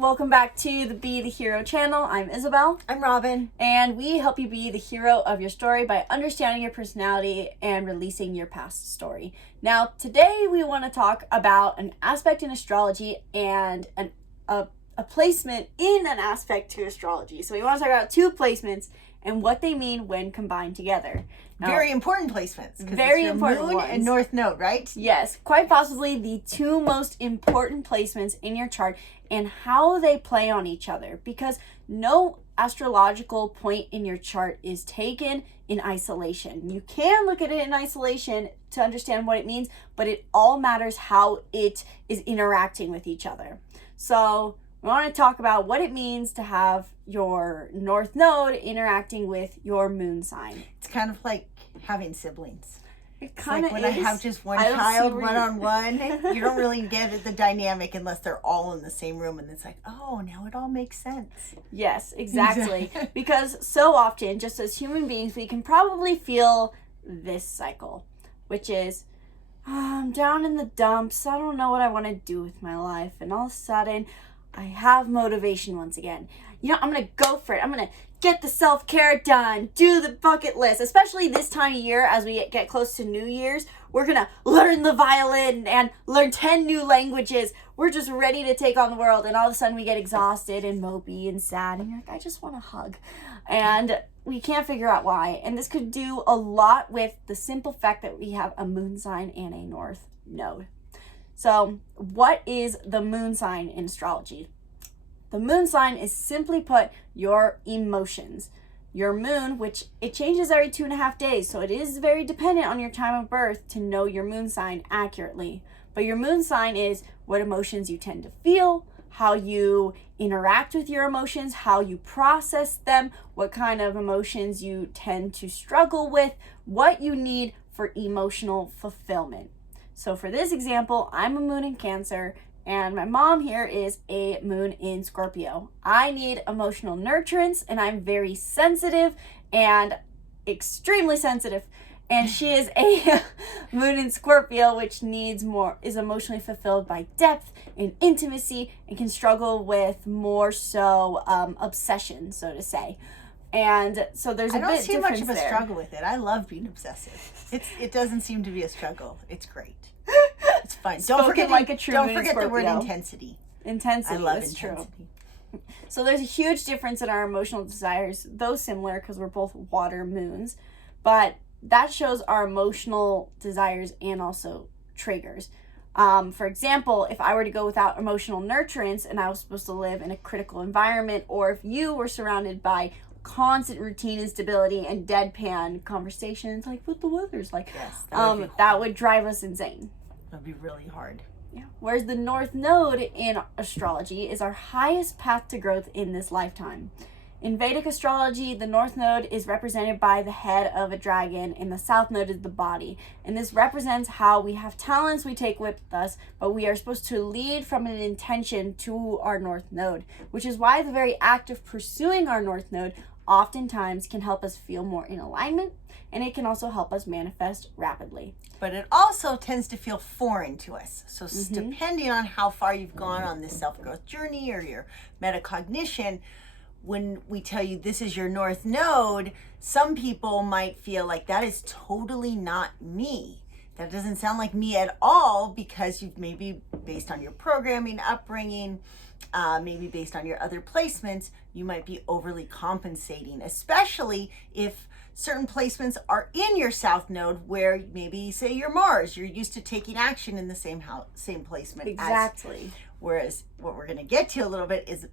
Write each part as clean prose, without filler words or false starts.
welcome back to the Be the Hero channel. I'm Isabel. I'm Robin. And we help you be the hero of your story by understanding your personality and releasing your past story. Now, today we want to talk about an aspect in astrology and a placement in an aspect to astrology. So we want to talk about two placements and what they mean when combined together. Now, very important placements. Very important moon ones. And north node, right? Yes, quite possibly the two most important placements in your chart and how they play on each other, because no astrological point in your chart is taken in isolation. You can look at it in isolation to understand what it means, but it all matters how it is interacting with each other. So we want to talk about what it means to have your north node interacting with your moon sign. It's kind of like having siblings. It kind of like when I have just one child one-on-one, you don't really get the dynamic unless they're all in the same room, and it's like, oh, now it all makes sense. Yes, exactly. Because so often, just as human beings, we can probably feel this cycle, which is, I'm down in the dumps. I don't know what I want to do with my life. And all of a sudden, I have motivation once again. You know, I'm going to go for it. I'm going to get the self-care done, do the bucket list, especially this time of year as we get close to New Year's. We're going to learn the violin and learn 10 new languages. We're just ready to take on the world. And all of a sudden we get exhausted and mopey and sad. And you're like, I just want a hug. And we can't figure out why. And this could do a lot with the simple fact that we have a moon sign and a north node. So what is the moon sign in astrology? The moon sign is, simply put, your emotions. Your moon, which it changes every 2.5 days, so it is very dependent on your time of birth to know your moon sign accurately. But your moon sign is what emotions you tend to feel, how you interact with your emotions, how you process them, what kind of emotions you tend to struggle with, what you need for emotional fulfillment. So for this example, I'm a moon in Cancer, and my mom here is a moon in Scorpio. I need emotional nurturance, and I'm very sensitive and extremely sensitive. And she is a moon in Scorpio, which needs more, is emotionally fulfilled by depth and intimacy, and can struggle with more so obsession, so to say. And so there's a bit difference there. I don't see much of a struggle with it. I love being obsessive. It doesn't seem to be a struggle. It's great. It's fun. Don't forget the word intensity. Intensity. I love intensity. True. So there's a huge difference in our emotional desires, though similar because we're both water moons, but that shows our emotional desires and also triggers. For example, if I were to go without emotional nurturance and I was supposed to live in a critical environment, or if you were surrounded by constant routine and stability and deadpan conversations like what the weather's like, yes, that would drive us insane. That'd be really hard. Yeah. Whereas the north node in astrology is our highest path to growth in this lifetime. In Vedic astrology, the north node is represented by the head of a dragon, and the south node is the body. And this represents how we have talents we take with us, but we are supposed to lead from an intention to our north node, which is why the very act of pursuing our north node oftentimes can help us feel more in alignment, and it can also help us manifest rapidly. But it also tends to feel foreign to us. So depending on how far you've gone on this self-growth journey or your metacognition, when we tell you this is your north node, some people might feel like that is totally not me. That doesn't sound like me at all, because you've maybe, based on your programming, upbringing, maybe based on your other placements, you might be overly compensating, especially if certain placements are in your south node, where maybe, say, you're Mars, you're used to taking action in the same placement. Exactly. Whereas what we're going to get to a little bit is,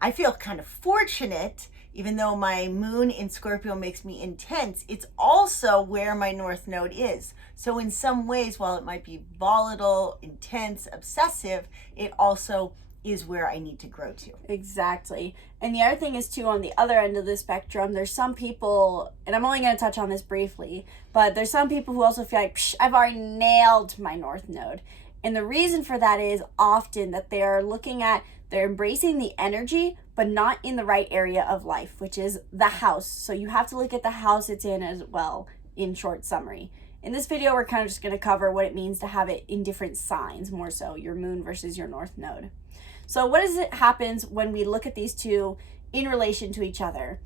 I feel kind of fortunate, even though my moon in Scorpio makes me intense, it's also where my north node is. So in some ways, while it might be volatile, intense, obsessive, it also is where I need to grow to. Exactly. And the other thing is, too, on the other end of the spectrum, there's some people, and I'm only going to touch on this briefly, but there's some people who also feel like, I've already nailed my north node. And the reason for that is often that they're embracing the energy, but not in the right area of life, which is the house. So you have to look at the house it's in as well, in short summary. In this video, we're kind of just going to cover what it means to have it in different signs, more so your moon versus your north node. So what is it happens when we look at these two in relation to each other?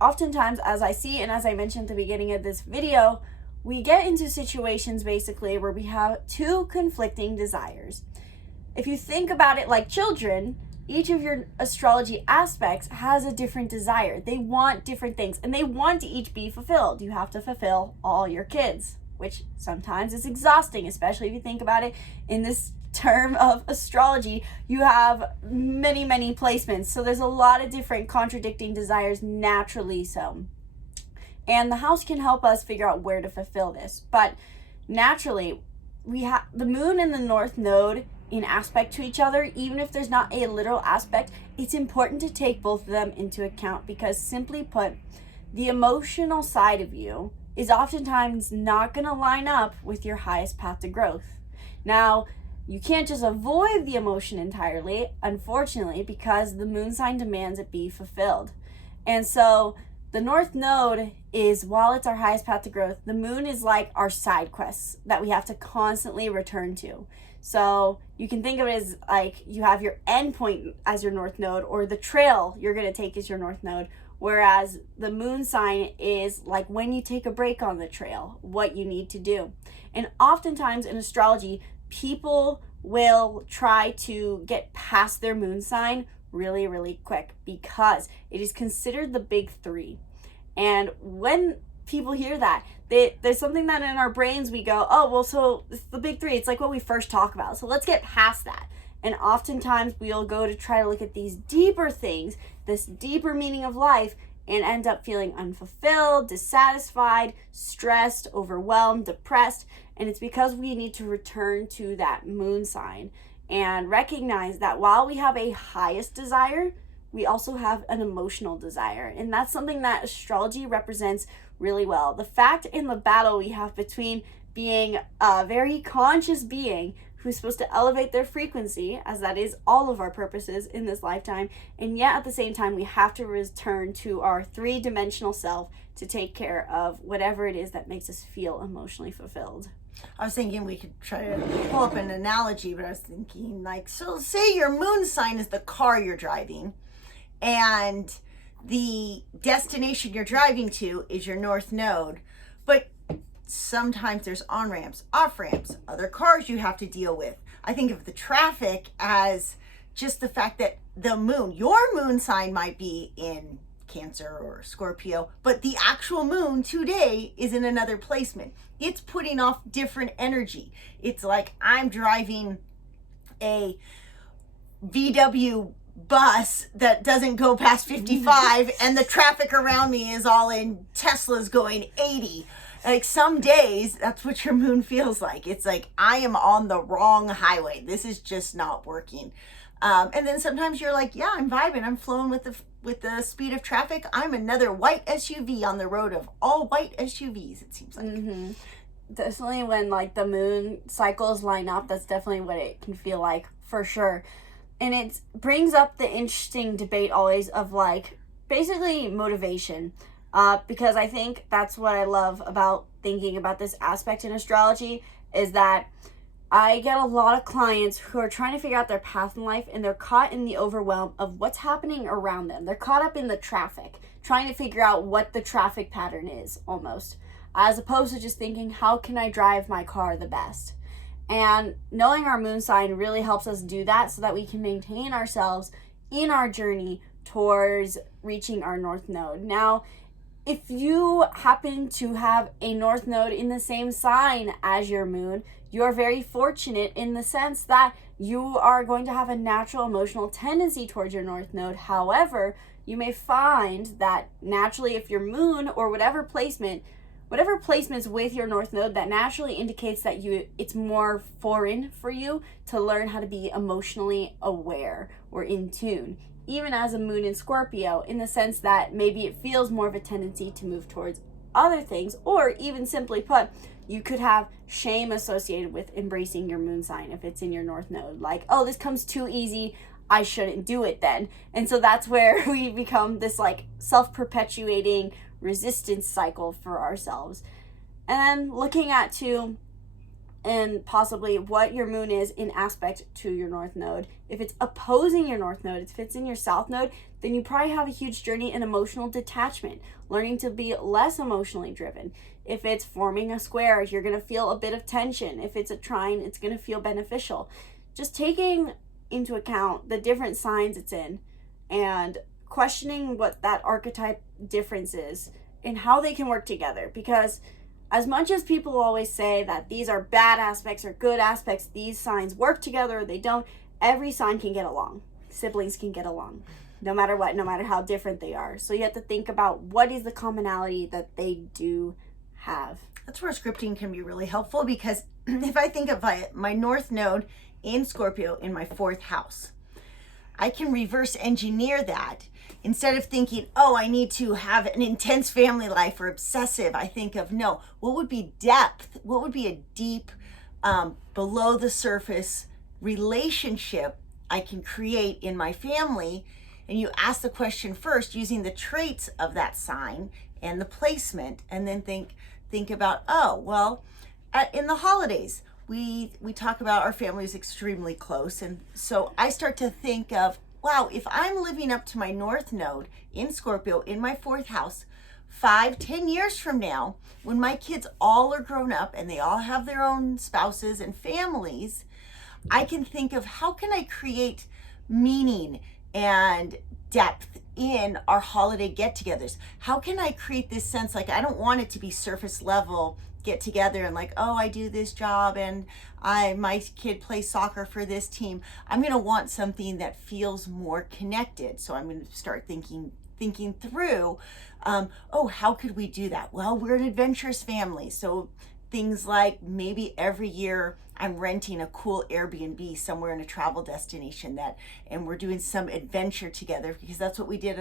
Oftentimes, as I see and as I mentioned at the beginning of this video, we get into situations basically where we have two conflicting desires. If you think about it like children, each of your astrology aspects has a different desire. They want different things and they want to each be fulfilled. You have to fulfill all your kids, which sometimes is exhausting, especially if you think about it in this term of astrology. You have many, many placements. So there's a lot of different contradicting desires, naturally so. And the house can help us figure out where to fulfill this. But naturally, we have the moon and the north node in aspect to each other. Even if there's not a literal aspect, it's important to take both of them into account, because simply put, the emotional side of you is oftentimes not going to line up with your highest path to growth. Now, you can't just avoid the emotion entirely, unfortunately, because the moon sign demands it be fulfilled. And so the north node is, while it's our highest path to growth, the moon is like our side quests that we have to constantly return to. So you can think of it as like you have your end point as your north node, or the trail you're going to take is your north node. Whereas the moon sign is like when you take a break on the trail, what you need to do. And oftentimes in astrology, people will try to get past their moon sign really, really quick, because it is considered the big three. And when people hear that, there's something that in our brains we go, oh, well, so it's the big three. It's like what we first talk about. So let's get past that. And oftentimes we'll go to try to look at these deeper things, this deeper meaning of life, and end up feeling unfulfilled, dissatisfied, stressed, overwhelmed, depressed. And it's because we need to return to that moon sign and recognize that while we have a highest desire, we also have an emotional desire. And that's something that astrology represents really well. The fact in the battle we have between being a very conscious being who's supposed to elevate their frequency, as that is all of our purposes in this lifetime, and yet at the same time we have to return to our three-dimensional self to take care of whatever it is that makes us feel emotionally fulfilled. I was thinking we could try to pull up an analogy, but I was thinking like, so say your moon sign is the car you're driving, and the destination you're driving to is your north node, but sometimes there's on-ramps, off-ramps, other cars you have to deal with. I think of the traffic as just the fact that the moon, your moon sign might be in Cancer or Scorpio, but the actual moon today is in another placement. It's putting off different energy. It's like I'm driving a VW bus that doesn't go past 55 and the traffic around me is all in Teslas going 80. Like some days, that's what your moon feels like. It's like, I am on the wrong highway. This is just not working. And then sometimes you're like, yeah, I'm vibing. I'm flowing with the speed of traffic. I'm another white SUV on the road of all white SUVs, it seems like. Mm-hmm. Definitely when like the moon cycles line up, that's definitely what it can feel like, for sure. And it brings up the interesting debate always of like basically motivation. Because I think that's what I love about thinking about this aspect in astrology, is that I get a lot of clients who are trying to figure out their path in life, and they're caught in the overwhelm of what's happening around them. They're caught up in the traffic, trying to figure out what the traffic pattern is almost, as opposed to just thinking, how can I drive my car the best? And knowing our moon sign really helps us do that so that we can maintain ourselves in our journey towards reaching our north node. Now, if you happen to have a north node in the same sign as your moon, you're very fortunate in the sense that you are going to have a natural emotional tendency towards your north node. However, you may find that naturally, if your moon or whatever placement's with your north node, that naturally indicates that it's more foreign for you to learn how to be emotionally aware or in tune, even as a moon in Scorpio, in the sense that maybe it feels more of a tendency to move towards other things, or even simply put, you could have shame associated with embracing your moon sign if it's in your north node. Like, oh, this comes too easy, I shouldn't do it then. And so that's where we become this like self-perpetuating resistance cycle for ourselves. And then looking at too, and possibly what your moon is in aspect to your north node. If it's opposing your north node, if it's in your south node, then you probably have a huge journey in emotional detachment, learning to be less emotionally driven. If it's forming a square, you're going to feel a bit of tension. If it's a trine, it's going to feel beneficial. Just taking into account the different signs it's in and questioning what that archetype difference is and how they can work together. Because as much as people always say that these are bad aspects or good aspects, these signs work together or they don't, every sign can get along. Siblings can get along, no matter what, no matter how different they are. So you have to think about what is the commonality that they do have. That's where scripting can be really helpful, because if I think of my north node in Scorpio in my 4th house, I can reverse engineer that. Instead of thinking, oh, I need to have an intense family life or obsessive, I think of, no, what would be depth? What would be a deep, below the surface relationship I can create in my family? And you ask the question first using the traits of that sign and the placement, and then think about, oh, well, in the holidays, we talk about our family is extremely close. And so I start to think of, wow, if I'm living up to my north node in Scorpio in my 4th house, 5-10 years from now, when my kids all are grown up and they all have their own spouses and families, I can think of how can I create meaning and depth in our holiday get-togethers? How can I create this sense, like, I don't want it to be surface level get together and like, oh, I do this job and my kid plays soccer for this team. I'm going to want something that feels more connected. So I'm going to start thinking through, oh, how could we do that? Well, we're an adventurous family. So things like maybe every year I'm renting a cool Airbnb somewhere in a travel destination and we're doing some adventure together, because that's what we did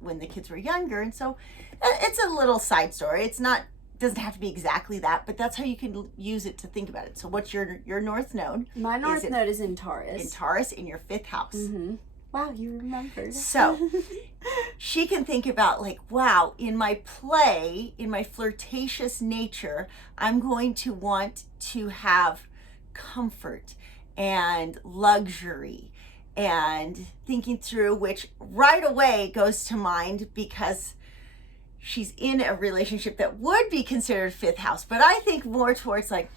when the kids were younger. And so it's a little side story. It's not, doesn't have to be exactly that, but that's how you can use it to think about it. So what's your north node? My north node is in Taurus. In Taurus, in your 5th house. Mm-hmm. Wow, you remembered. So she can think about like, wow, in my play, in my flirtatious nature, I'm going to want to have comfort and luxury and thinking through, which right away goes to mind because she's in a relationship that would be considered 5th house. But I think more towards like,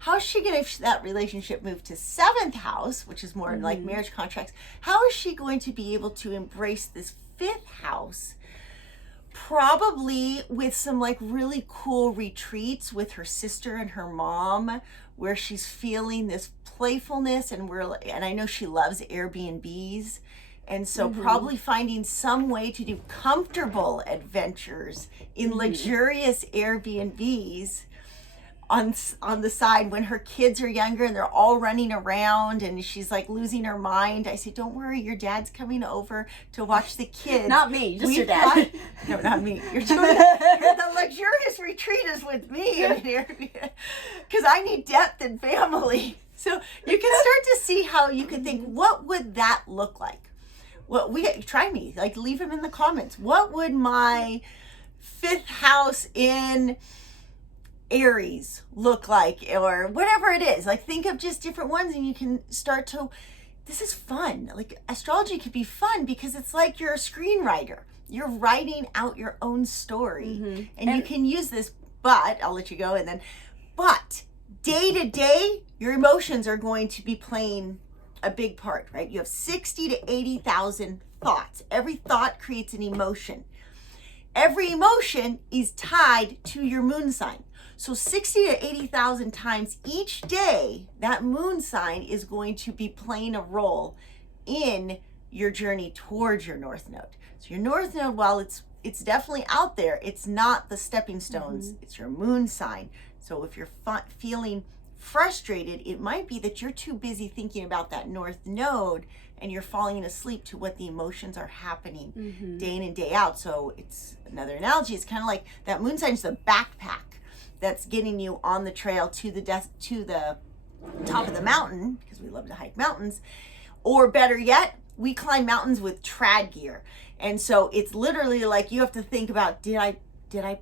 how is she going to, if that relationship move to 7th house, which is more like marriage contracts, how is she going to be able to embrace this 5th house? Probably with some like really cool retreats with her sister and her mom, where she's feeling this playfulness, and I know she loves Airbnbs. And so probably finding some way to do comfortable adventures in luxurious Airbnbs on the side when her kids are younger and they're all running around and she's like losing her mind. I say, don't worry, your dad's coming over to watch the kids. Not me, just your dad. No, not me. You're the luxurious retreat is with me in here because I need depth and family. So you can start to see how you can think, what would that look like? Well, try me, like leave them in the comments. What would my 5th house in Aries look like, or whatever it is? Like think of just different ones and you can start to, this is fun. Like astrology could be fun because it's like you're a screenwriter. You're writing out your own story and you can use this, but I'll let you go but day to day, your emotions are going to be playing a big part, right? You have 60 to 80,000 thoughts. Every thought creates an emotion. Every emotion is tied to your moon sign. So 60 to 80,000 times each day, that moon sign is going to be playing a role in your journey towards your north node. So your north node, while it's definitely out there, it's not the stepping stones. It's your moon sign. So if you're feeling frustrated, it might be that you're too busy thinking about that north node and you're falling asleep to what the emotions are happening day in and day out. So it's another analogy. It's kind of like that moon sign is the backpack that's getting you on the trail to the top of the mountain, because we love to hike mountains. Or better yet, we climb mountains with trad gear. And so it's literally like you have to think about, did I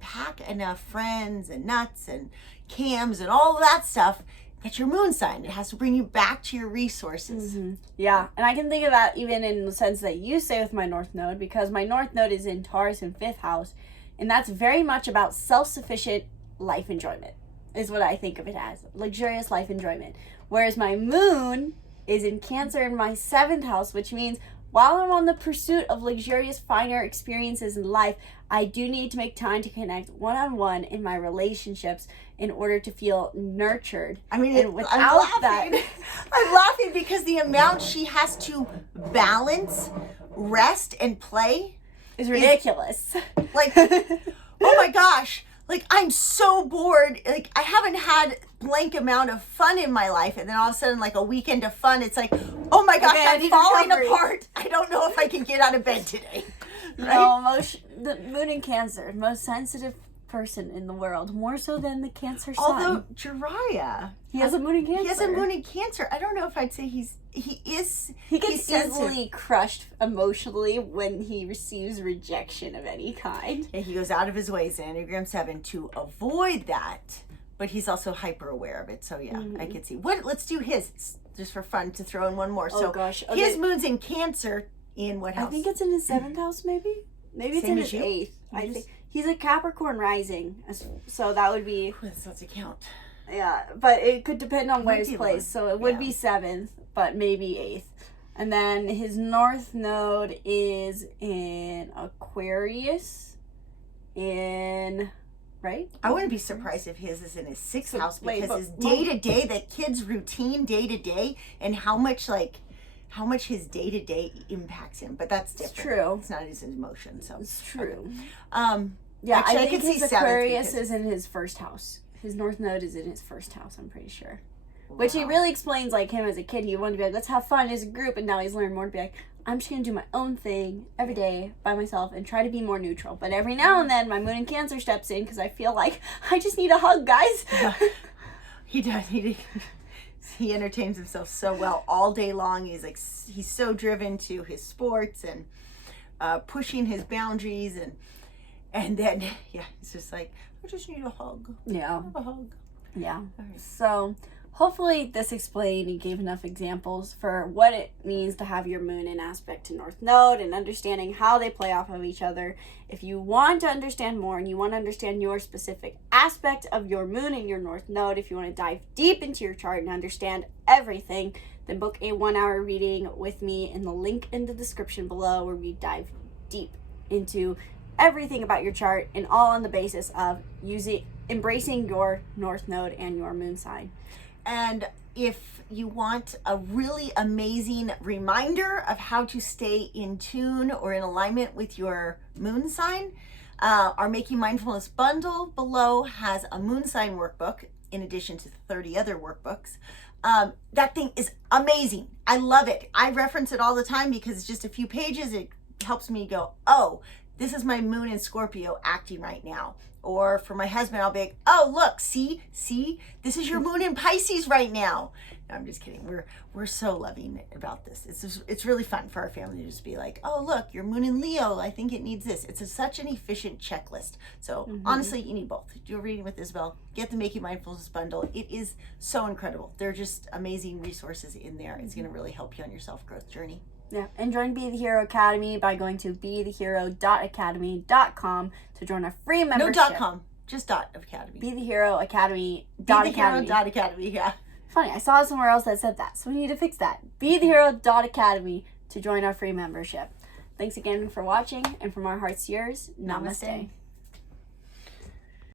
pack enough friends and nuts and cams and all of that stuff? That's your moon sign. It has to bring you back to your resources. Yeah, and I can think of that even in the sense that you say with my North Node, because my North Node is in Taurus in 5th house, and that's very much about self-sufficient life enjoyment, is what I think of it as. Luxurious life enjoyment. Whereas my moon is in Cancer in my 7th house, which means while I'm on the pursuit of luxurious, finer experiences in life, I do need to make time to connect one-on-one in my relationships in order to feel nurtured. I mean, and without I'm that, laughing. I'm laughing because the amount she has to balance rest and play is ridiculous. like, oh my gosh, like I'm so bored. Like I haven't had blank amount of fun in my life, and then all of a sudden, like a weekend of fun, it's like, oh my gosh, Okay, I I'm need falling recovery. apart. I don't know if I can get out of bed today. Right? No, the moon in Cancer, most sensitive person in the world, more so than the Cancer sun. Although Jiraiya, he has a moon in Cancer. he has a moon in Cancer. I don't know if I'd say he He he's gets sensitive. easily crushed emotionally when he receives rejection of any kind. Yeah, he goes out of his way, Enneagram 7, to avoid that, but he's also hyper aware of it. So yeah, I could see. Let's do his just for fun to throw in one more. Oh So gosh, okay. his moon's in Cancer in what house? I think it's in his 7th house, maybe. Maybe it's Same in as his you? 8th. I think he's a Capricorn rising, so that would be That's a count. yeah. But it could depend on where Might he's be placed. So it would yeah. be 7th, but maybe 8th. And then his North Node is in Aquarius. Right? I wouldn't be surprised if his is in his 6th house wait, because but his day to day, the kid's routine day to day, and how much his day to day impacts him. But that's different. It's true. It's not his emotion. So It's true. yeah, Actually, I could think see his 7th Aquarius because- is in his 1st house. His North Node is in his 1st house, I'm pretty sure. Which he really explains, like, him as a kid. He wanted to be like, let's have fun as a group. And now he's learned more to be like, I'm just going to do my own thing every day by myself and try to be more neutral. But every now and then, my moon in Cancer steps in because I feel like I just need a hug, guys. Yeah. He does. He entertains himself so well all day long. He's so driven to his sports and pushing his boundaries and then he's just like, I just need a hug. Yeah. A hug. Yeah. right. So hopefully this explained and gave enough examples for what it means to have your moon in aspect to North Node and understanding how they play off of each other. If you want to understand more and you want to understand your specific aspect of your moon and your North Node, if you want to dive deep into your chart and understand everything, then book a 1-hour reading with me in the link in the description below, where we dive deep into everything about your chart, and all on the basis of embracing your North Node and your moon sign. And if you want a really amazing reminder of how to stay in tune or in alignment with your moon sign, our Making Mindfulness bundle below has a moon sign workbook in addition to 30 other workbooks. That thing is amazing. I love it. I reference it all the time because it's just a few pages. It helps me go, oh, this is my moon in Scorpio acting right now. Or for my husband, I'll be like, oh, look, see, this is your moon in Pisces right now. No, I'm just kidding. We're so loving about this. It's really fun for our family to just be like, oh, look, your moon in Leo. I think it needs this. It's such an efficient checklist. So honestly, you need both. Do a reading with Isabel. Get the Making Mindfulness bundle. It is so incredible. They're just amazing resources in there. It's going to really help you on your self-growth journey. Yeah, and join Be the Hero Academy by going to BeTheHero.academy.com to join a free membership. No .com, just .academy. Be the Hero Academy. BeTheHero.academy, yeah. Funny, I saw it somewhere else that said that, so we need to fix that. BeTheHero.academy to join our free membership. Thanks again for watching, and from our hearts to yours, namaste.